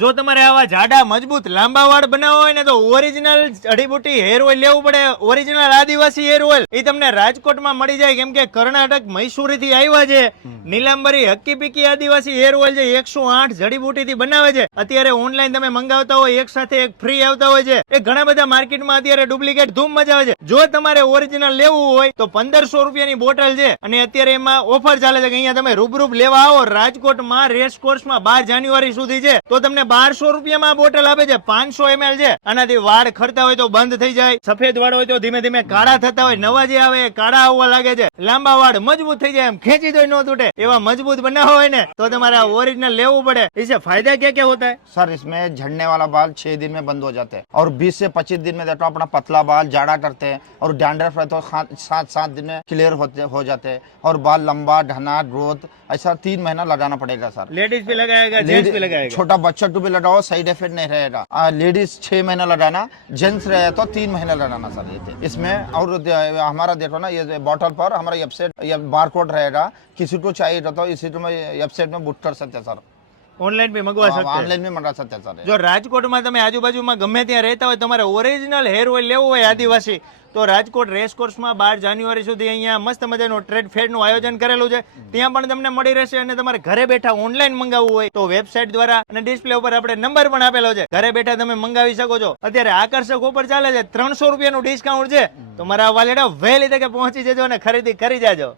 જો તમારે આવા જાડા મજબૂત લાંબા વાળ બનાવવા હોય ને તો ઓરિજિનલ જડીબુટી હેર ઓઇલ લેવું પડે. ઓરિજિનલ આદિવાસી હેર ઓઇલ એ તમને રાજકોટમાં મળી જાય, કેમ કે કર્ણાટક મૈસુરી થી આવ્યા છે. નીલાંબરી હક્કી પીકી આદિવાસી હેર ઓઇલ છે 108 જડીબુટી થી બનાવે છે. અત્યારે ઓનલાઈન તમે મંગાવતા હોય એક સાથે એક ફ્રી આવતા હોય છે. એ ઘણા બધા માર્કેટમાં અત્યારે ડુપ્લિકેટ ધૂમ મચાવે છે. જો તમારે ઓરિજિનલ લેવું હોય તો 1500 રૂપિયાની બોટલ છે, અને અત્યારે એમાં ઓફર ચાલે છે કે અહીંયા તમે રૂબરૂ લેવા આવો રાજકોટમાં રેસ કોર્સમાં 12 જાન્યુઆરી સુધી છે, તો તમને 1200 રૂપિયામાં આ બોટલ આપે છે. 500 ml છે. આનાથી વાળ ખરતા હોય તો બંધ થઈ જાય, સફેદ વાળ હોય તો ધીમે ધીમે કાળા થતા હોય, નવા જે આવે કાળા આવવા લાગે છે, લાંબા વાળ મજબૂત થઈ જાય, એમ ખેંચી દો ન તૂટે એવા મજબૂત બનાવવા હોય ને તો તમારે ઓરિજિનલ લેવું પડે. इससे फायदा क्या क्या होता है सर? इसमें झड़ने वाला बाल 6 दिन में बंद हो जाते हैं और 20 से 25 दिन में देखो अपना पतला बाल जाड़ा करते हैं और डैंड्रफ है तो 7 दिन में क्लियर हो जाते हैं और बाल लंबा ढना ग्रोथ ऐसा 3 महीना लगाना पड़ेगा सर. लेडीज पे लगाएगा, जेंट्स पे लगाएगा. छोटा बच्चा टू भी लगाओ साइड इफेक्ट नहीं रहेगा. लेडीज 6 महीना लगाना, जेंट्स रहे तो 3 महीना लगाना सर. इसमें और हमारा देखो ना ये बॉटल पर हमारा वेबसाइट ये बार कोड रहेगा. किसी को चाहिए तो इसी वेबसाइट में बुक कर सकते हैं सर. ઓનલાઈન બી મંગવા શકते हैं. ऑनलाइन भी मंगा सकते हैं सर. જો રાજકોટમાં તમે આજુબાજુમાં ગમે ત્યાં રહેતા હોય, તમારે ઓરિજિનલ હેર ઓઇલ લેવું હોય આદિવાસી, તો રાજકોટ રેસ કોર્સમાં 12 જાન્યુઆરી સુધી અહીંયા મસ્ત મજાનું ટ્રેડ ફેર નું આયોજન કરેલું છે. ત્યાં પણ તમને મળી રહેશે. અને તમારે ઘરે બેઠા ઓનલાઈન મંગાવવું હોય તો વેબસાઇટ દ્વારા અને ડિસ્પ્લે ઉપર આપણે નંબર પણ આપેલો છે, ઘરે બેઠા તમે મંગાવી શકો છો. અત્યારે આકર્ષક ઓફર ચાલે છે, 300 રૂપિયાનું ડિસ્કાઉન્ટ છે. તો મારા વાલેડા વહેલી તકે પહોંચી જજો અને ખરીદી કરી જાજો.